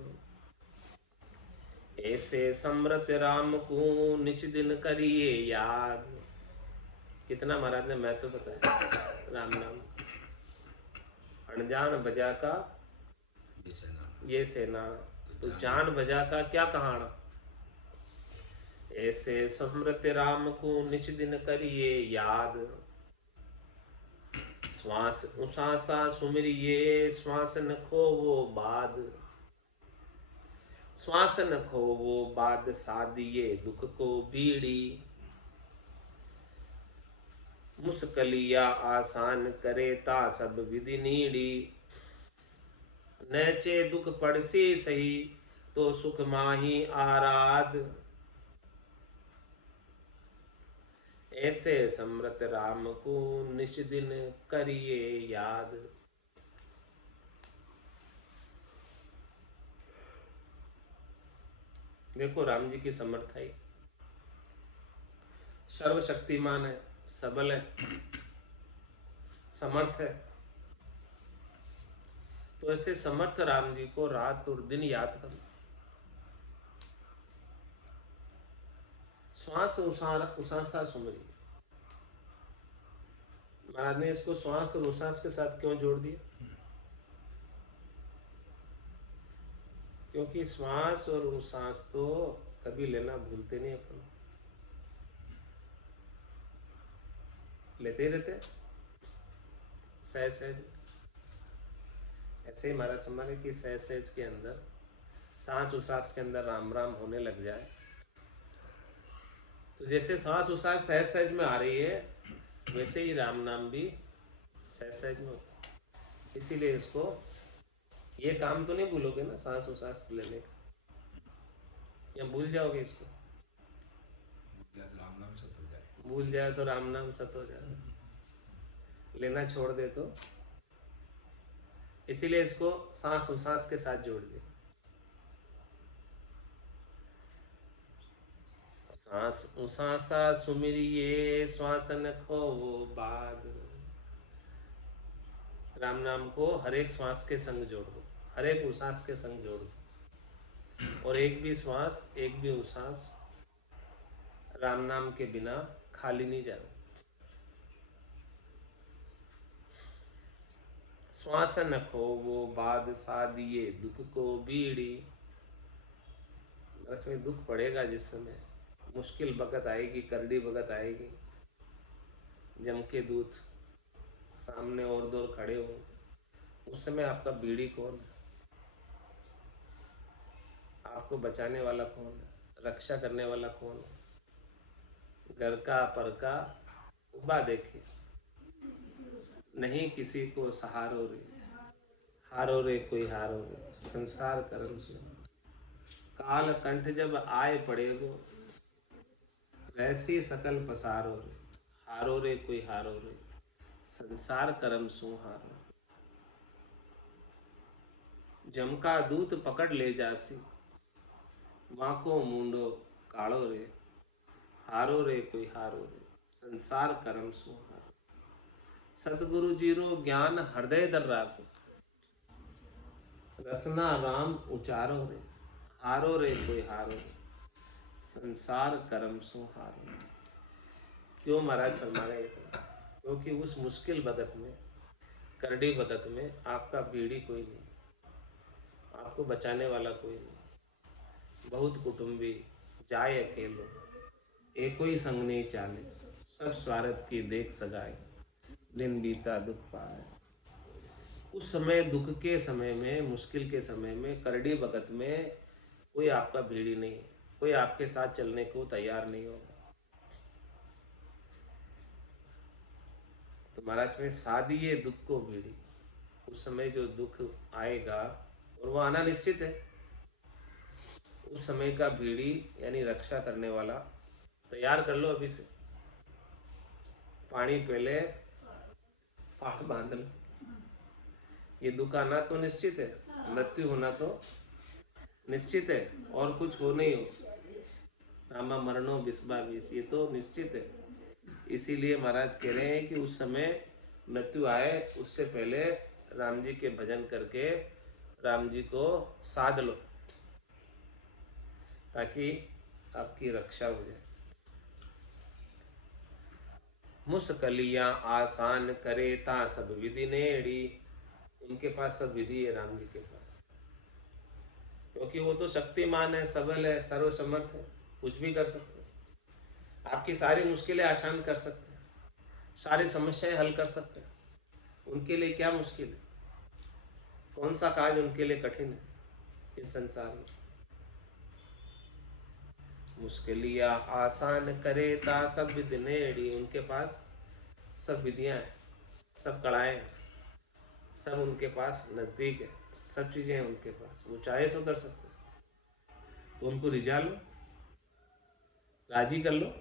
ऐसे समृत राम को निच दिन करिए याद। कितना महाराज ने महत्व बताया राम नाम। अनजान बजा का ये सेना ये सेना, तो जान बजा का क्या कहाना। ऐसे समृत राम को निच दिन करिए याद। श्वास उसासा सुमिरिए श्वास न खोवो बाद। श्वास न खोवो बाद सादिए दुख को बीड़ी। मुस्कलिया आसान करे ता सब विधि नीड़ी। नैचे दुख पड़सी सही तो सुख माही आराध। ऐसे समृत राम को निश दिन करिए याद। देखो राम जी की समर्थाई, सर्वशक्तिमान है, सबल है, समर्थ है। तो ऐसे समर्थ राम जी को रात और दिन याद करना। श्वास उसासा सुमरी। महाराज ने इसको श्वास और उसास के साथ क्यों जोड़ दिया? क्योंकि श्वास और उसास तो कभी लेना भूलते नहीं अपन, लेते ही रहते सहज सहज। ऐसे ही महाराज हमारे की सहज सहज के अंदर, सांस उसास के अंदर राम राम होने लग जाए, तो जैसे सांस उसास सहज सहज में आ रही है, वैसे ही राम नाम भी सहज सहज में होता है। इसीलिए इसको, ये काम तो नहीं भूलोगे ना सांस उसास लेने का, या भूल जाओगे इसको? राम नाम सत हो जाए, भूल जाए तो राम नाम सत हो जाए, लेना छोड़ दे तो। इसीलिए इसको सांस उसास के साथ जोड़ दे। सांस उसासा सुमिरिए श्वास न खोवो बाद। राम नाम को हर एक श्वास के संग जोड़ दो, हर एक उसास के संग जोड़ दो, और एक भी श्वास एक भी उसास राम नाम के बिना खाली नहीं जाए। श्वास न खोवो बाद सादिए दुख को बीड़ी। में दुख पड़ेगा जिस समय, मुश्किल वक़्त आएगी, करड़ी वक़्त आएगी, जम के दूत सामने और दूर खड़े हो, उस समय आपका बीड़ी कौन है? आपको बचाने वाला कौन है? रक्षा करने वाला कौन है? घर का पर का उबा देखे, नहीं किसी को सहारो रे, हारो रे कोई हारो रे, संसार करम सो। काल कंठ जब आए पड़ेगो, वैसी सकल पसारो रे, हारो रे कोई हारो रे, संसार करम सो हारो। जमका दूत पकड़ ले जासी, वाको मुंडो कालो रे, हारो रे कोई हारो रे, संसार करम सो हारो। सतगुरु जीरो ज्ञान हृदय दर राखो, रसना राम उचारो रे, हारो रे कोई हारो रे, संसार करम सो हारो। क्यों महाराज फरमा रहे हैं? क्योंकि उस मुश्किल वक़्त में, करड़ी वक़्त में आपका बीड़ी कोई नहीं, आपको बचाने वाला कोई नहीं। बहुत कुटुंबी जाए अकेलो, एको ही संग नहीं चाले, सब स्वार्थ की देख सगाए, दिन बीता दुख पाए। उस समय, दुख के समय में, मुश्किल के समय में, करड़ी वक़्त में कोई आपका भीड़ी नहीं है, कोई आपके साथ चलने को तैयार नहीं होगा। तो महाराज में सादिए दुख को भीड़ी, उस समय जो दुख आएगा, और वो आना निश्चित है, उस समय का भीड़ी यानी रक्षा करने वाला तैयार कर लो अभी से। पानी पहले पाठ बांध लो। ये दुख आना तो निश्चित है, मृत्यु होना तो निश्चित है, और कुछ हो नहीं हो। रामा मरणो बिस्बा बीस, ये तो निश्चित है। इसीलिए महाराज कह रहे हैं कि उस समय मृत्यु आए, उससे पहले राम जी के भजन करके राम जी को साध लो, ताकि आपकी रक्षा हो जाए। मुश्किलियाँ आसान करे ता सब विधि नेड़ी। उनके पास सब विधि है, राम जी के पास, क्योंकि वो तो शक्तिमान है, सबल है, सर्वसमर्थ है, कुछ भी कर सकते हैं। आपकी सारी मुश्किलें आसान कर सकते हैं, सारी समस्याएं हल कर सकते हैं। उनके लिए क्या मुश्किल है? कौन सा कार्य उनके लिए कठिन है इस संसार में? मुश्किलियाँ आसान करे ता सब विधि नेड़ी। उनके पास सब विधियाँ हैं, सब कलाएँ हैं, सब उनके पास नज़दीक है, सब चीज़ें हैं उनके पास। वो चाहे सो कर सकते हैं। तो उनको रिझा लो, राजी कर लो।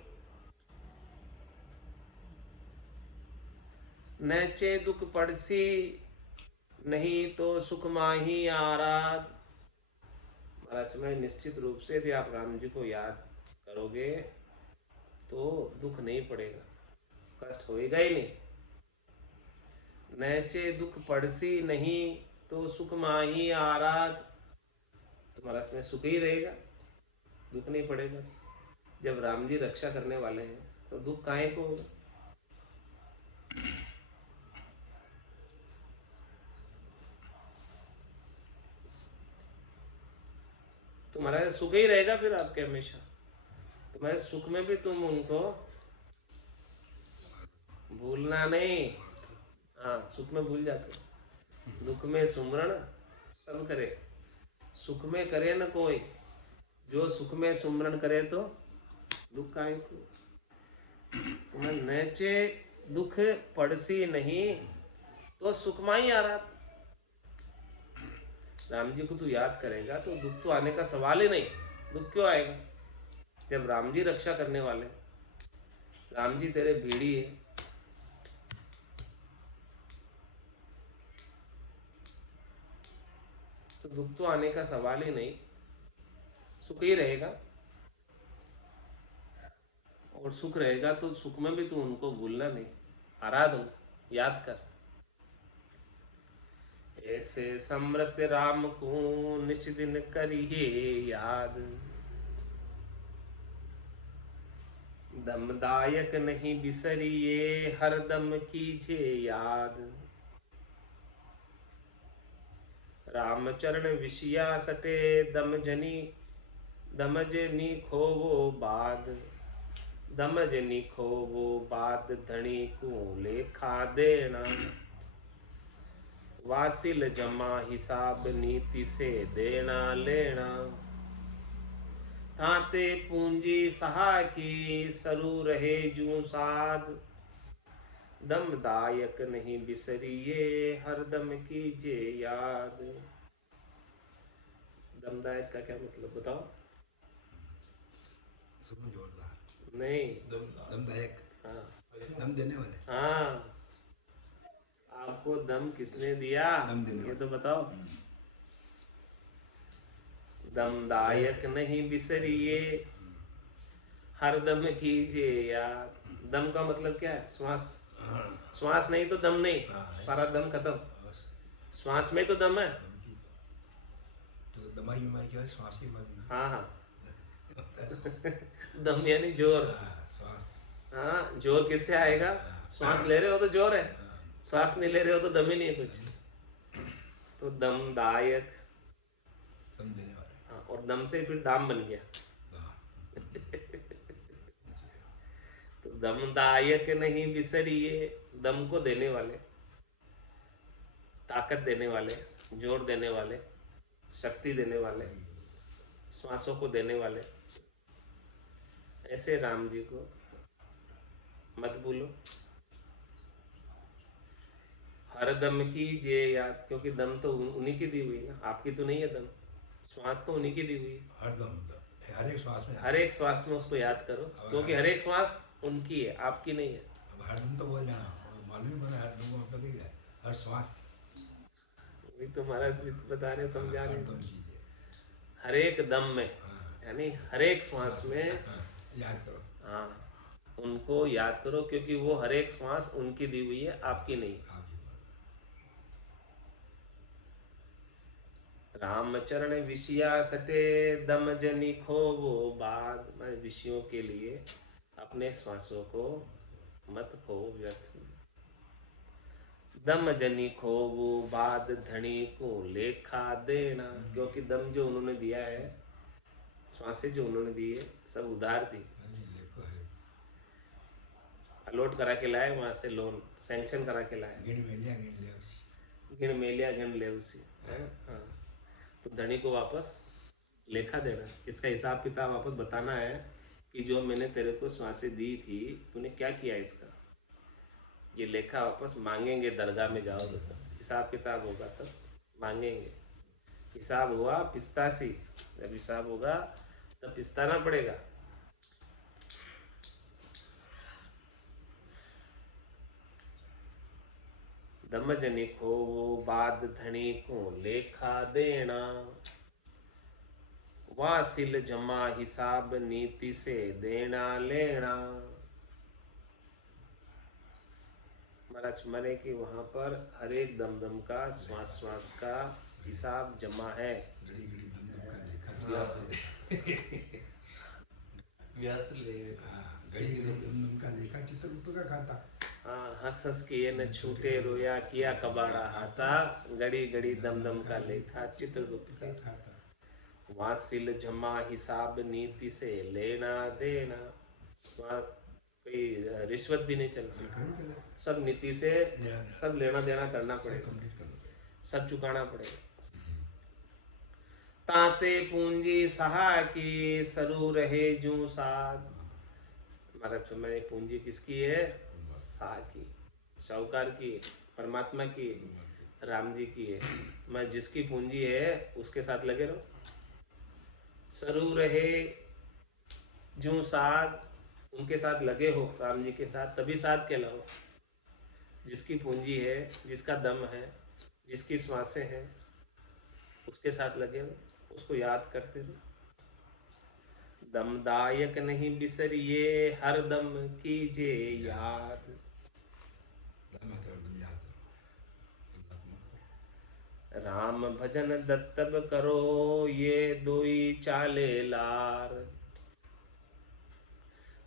नैचे दुख पड़सी नहीं तो सुख माही आराध। महाराज में निश्चित रूप से यदि आप राम जी को याद करोगे तो दुख नहीं पड़ेगा, कष्ट होएगा ही नहीं। नैचे दुख पड़सी नहीं तो सुख माही आराध। तो महाराज में सुख ही रहेगा, दुख नहीं पड़ेगा। जब राम जी रक्षा करने वाले हैं तो दुख काहे को होगा? तुम्हारा सुख ही रहेगा फिर आपके हमेशा। तुम्हारे सुख में भी तुम उनको भूलना नहीं। हाँ, सुख में भूल जाते हो। दुख में सुमरण सब करे, सुख में करे न कोई। जो सुख में सुमरण करे तो दुख काहे को? तुम्हें नैचे दुख पड़सी नहीं तो सुखमाई आ रहा। राम जी को तू याद करेगा तो दुख तो आने का सवाल ही नहीं। दुख क्यों आएगा जब राम जी रक्षा करने वाले, राम जी तेरे भीड़ी है। तो दुख तो आने का सवाल ही नहीं, सुख ही रहेगा। और सुख रहेगा तो सुख में भी तू उनको भूलना नहीं, आराध उनको याद कर। ऐसे समृत राम को निश दिन करिए याद। दमदायक नहीं बिसरिए हर दम कीजिए याद। रामचरण विषया सटे दमजनी खोवो बाद। दमजनी खोवो बाद धनी को लेखा देना। वासिल जमा हिसाब नीति से देना लेना। ताते पूंजी सहा की सरू रहे जू साध। दमदायक नहीं बिसरिए हर दम कीजिए याद। दमदायक का क्या मतलब बताओ? सब जोरदार नहीं, दमदायक, हाँ, दम देने वाले। हाँ, आपको दम किसने दिया? दम देने ये वाले। तो बताओ। दमदायक नहीं बिसरिए हर दम कीजिए याद। दम का मतलब क्या है? श्वास। श्वास नहीं तो दम नहीं, सारा दम खत्म। श्वास में तो दम है। तो दमाई बीमारी क्या है? श्वास की बीमारी। हाँ हाँ दम यानी जोर। श्वास। हाँ, जोर किससे आएगा? श्वास ले रहे हो तो जोर है, श्वास नहीं ले रहे हो तो दम ही नहीं है कुछ। तो दमदायक, दम देने वाले। हाँ, और दम से फिर दाम बन गया। तो दमदायक नहीं बिसरिए, दम को देने वाले, ताकत देने वाले, जोर देने वाले, शक्ति देने वाले, श्वासों को देने वाले, ऐसे राम जी को मत भूलो। हर दम कीजिए याद, क्योंकि दम तो उन्हीं की दी हुई ना, आपकी तो नहीं है दम। श्वास तो उन्हीं की दी हुई है। हर दम, हर एक श्वास में, हर एक श्वास में उसको याद करो, क्योंकि हर एक श्वास उनकी है, आपकी नहीं है। अब हर दम तो बोल जाना, मालूम ही बना हर दम का मतलब क्या है? हर श्वास। वही तो महाराज भी बता रहे, समझा हर रहे। दम कीजिए। हर एक दम में, यानी हर एक श्वास में याद करो। हाँ, उनको याद करो, क्योंकि वो हर एक श्वास उनकी दी हुई है, आपकी नहीं है। राम चरण विषया सटे दम जनि खोवो बाद। मैं विषयों के लिए अपने श्वासों को मत खो व्यर्थ में। दम जनि खोवो बाद धनी को लेखा देना, क्योंकि दम जो उन्होंने दिया है, श्वासें जो उन्होंने दी है, सब उधार थी, अलॉट करा के लाए, वहां से लोन सैंक्शन करा के लाए। गिन मेलिया गिन ले उसी है। हाँ, तो धनी को वापस लेखा देना, इसका हिसाब किताब वापस बताना है कि जो मैंने तेरे को श्वासें दी थी, तूने क्या किया इसका, ये लेखा वापस मांगेंगे। दरगाह में जाओगे तो हिसाब किताब होगा, तब मांगेंगे। हिसाब हुआ पिस्तासी, जब हिसाब होगा तब पिस्ताना पड़ेगा। दम जनि खोवो बाद धनी को लेखा देना, वासिल जमा हिसाब नीति से देना लेना। महाराज मरे कि वहां पर हर एक दम दम का, श्वास श्वास का हिसाब जमा है। व्यास ले हाँ, हंस हंस के ये न छूटे रोया, किया कबाड़ा हाथा, घड़ी घड़ी दम दम का लेखा चित्रगुप्त का। वासिल जमा हिसाब नीति से लेना देना, वहाँ कोई रिश्वत भी नहीं चलती, सब नीति से सब लेना देना करना पड़ेगा, सब चुकाना पड़ेगा। ताते पूंजी सहा की सरू रहे जू साध। महाराज मैं पूंजी किसकी है? सा की, साहूकार की, परमात्मा की, राम जी की है। मैं जिसकी पूंजी है उसके साथ लगे रहो। सरू रहे जू साथ, उनके साथ लगे हो, राम जी के साथ, तभी साथ कहलाओ। जिसकी पूंजी है, जिसका दम है, जिसकी श्वासें हैं, उसके साथ लगे हो, उसको याद करते रहो। दमदायक नहीं बिसरिए, हर दम कीजिए याद। राम भजन दत्तब करो, ये दोई चाले लार।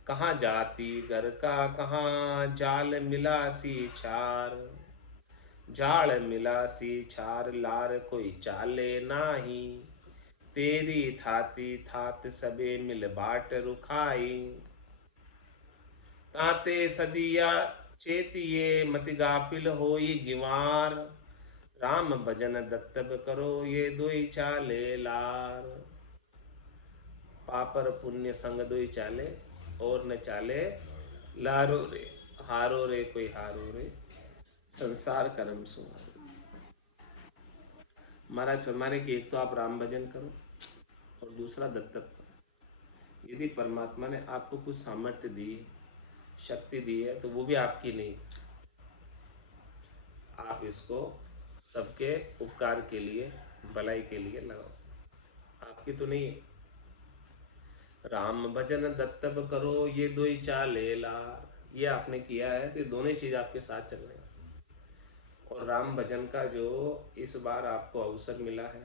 कहाँ जाती घर का, कहाँ जाल मिला सी छार। जाल मिला सी छार, लार कोई चाले नाही। तेरी थाती थात सबे मिल बाट रुखाई। ताते सदिया चेतिए मत गाफिल होई गिवार। राम भजन दत्तब करो, ये दोई चाले लार। पापर पुण्य संग दोई चाले, और न चाले लारो रे। हारो रे कोई हारो रे, संसार कर्म सुहारो। महाराज फरमाने कि एक तो आप राम भजन करो और दूसरा दत्तक करो। यदि परमात्मा ने आपको कुछ सामर्थ्य दी, शक्ति दी है, तो वो भी आपकी नहीं, आप इसको सबके उपकार के लिए, भलाई के लिए लगाओ, आपकी तो नहीं है। राम भजन दत्तब करो, ये दो ही चाले लार। ये आपने किया है तो ये दोनों ही चीज आपके साथ चल रहे हैं। और राम भजन का जो इस बार आपको अवसर मिला है,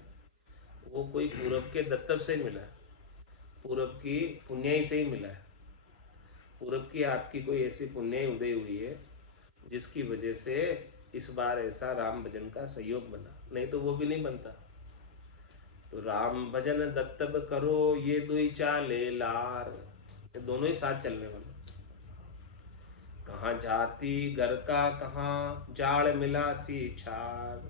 वो कोई पूरब के दत्तब से ही मिला है, पूरब की पुण्याई से ही मिला है। पूरब की आपकी कोई ऐसी पुण्याई उदय हुई है जिसकी वजह से इस बार ऐसा राम भजन का सहयोग बना, नहीं तो वो भी नहीं बनता। तो राम भजन दत्तब करो, ये दुई चाले लार, ये दोनों ही साथ चलने वाले। कहाँ जाती घर का, कहाँ जाड़ मिला सी छार।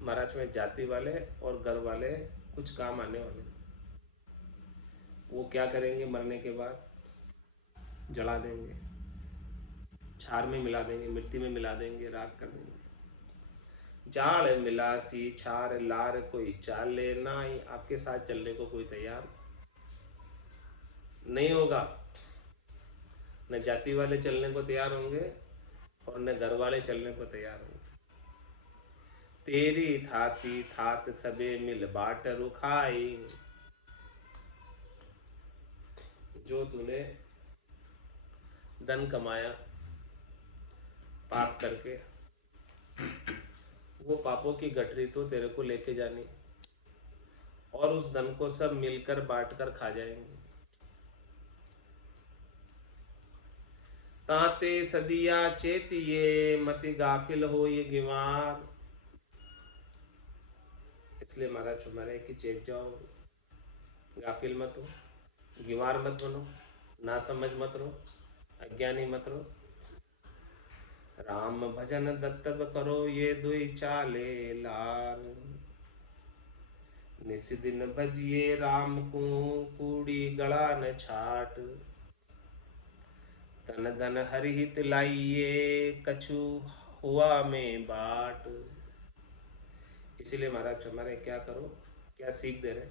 महाराज में जाति वाले और घर वाले कुछ काम आने वाले। वो क्या करेंगे? मरने के बाद जला देंगे, छार में मिला देंगे, मिट्टी में मिला देंगे, राख कर देंगे। जाड़ मिला सी छार, लार कोई चाले नाई। आपके साथ चलने को कोई तैयार नहीं होगा। न जाति वाले चलने को तैयार होंगे और न घर वाले चलने को तैयार होंगे। तेरी थाती थात सबे मिल बाट रुखाई। जो तूने धन कमाया पाप करके, वो पापों की गठरी तो तेरे को लेके जानी। और उस धन को सब मिलकर बांटकर खा जाएंगे। ताते सदिया चेतिए मति गाफिल हो ये गिवार। इसलिए महाराज हमारे कि चेत जाओ, गाफिल मत हो, गिवार मत बनो, ना समझ मत रहो, अज्ञानी मत रहो। राम भजन दत्तब करो ये दुई चाले लाल। निस दिन भजिए राम को कूड़ी गड़ा न छाट। तन धन हरिहित लाइए कछु हुआ में बाट। इसीलिए महाराज हमारे क्या करो, क्या सीख दे रहे,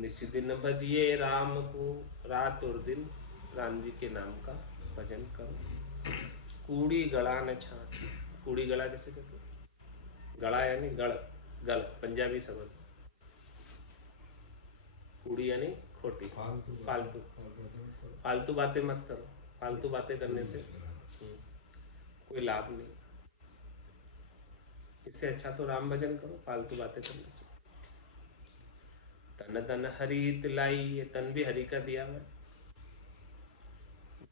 निश्चित दिन भजिए राम को, रात और दिन राम जी के नाम का भजन करो। कूड़ी गड़ा न छाट। कूड़ी गड़ा कैसे कहते, गड़ा यानी गड़, गल पंजाबी शब्द। कूड़ी यानी खोटी, फालतू। फालतू बातें मत करो। फालतू बातें करने से कोई लाभ नहीं। इससे अच्छा तो राम भजन करो फालतू बातें करने से। तन धन हरि तिलाई, ये तन भी हरि का दिया हुआ है।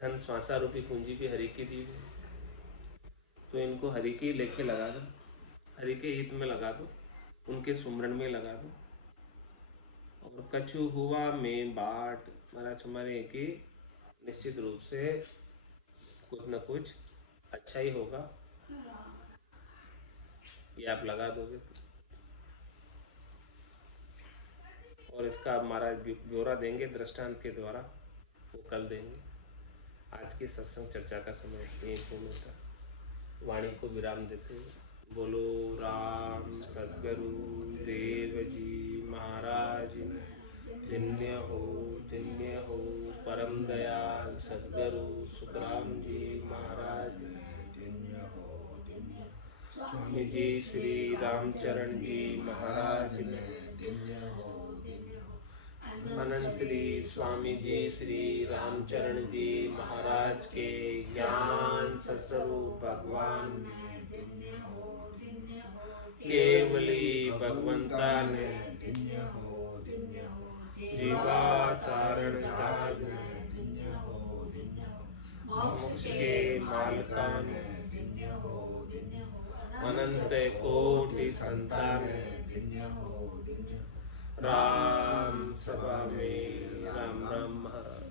धन श्वासा रूपी पूंजी भी हरि की दी हुई है। तो इनको हरि के लेखे लगा दो, हरि के हित में लगा दो, उनके सुमरण में लगा दो। और कछु हुआ में बाट, महाराज हमारे की निश्चित रूप से कुछ न कुछ अच्छा ही होगा, ये आप लगा दोगे तो। और इसका महाराज ब्यौरा देंगे दृष्टांत के द्वारा, वो कल देंगे। आज की सत्संग चर्चा का समय यही पूर्ण होता है। वाणी को विराम देते हैं। बोलो राम सद्गुरु देव जी महाराज धन्य हो परम दयाल सद्गुरु सुखराम जी महाराज स्वामी जी श्री रामचरण जी महाराज अनंत श्री स्वामी जी श्री रामचरण जी महाराज के ज्ञान सस्वरूप भगवान केवली भगवंता ने जीवा तारण जाग मोक्ष के मालकान अनंत कोटि संतान राम सभा में राम राम महाराज।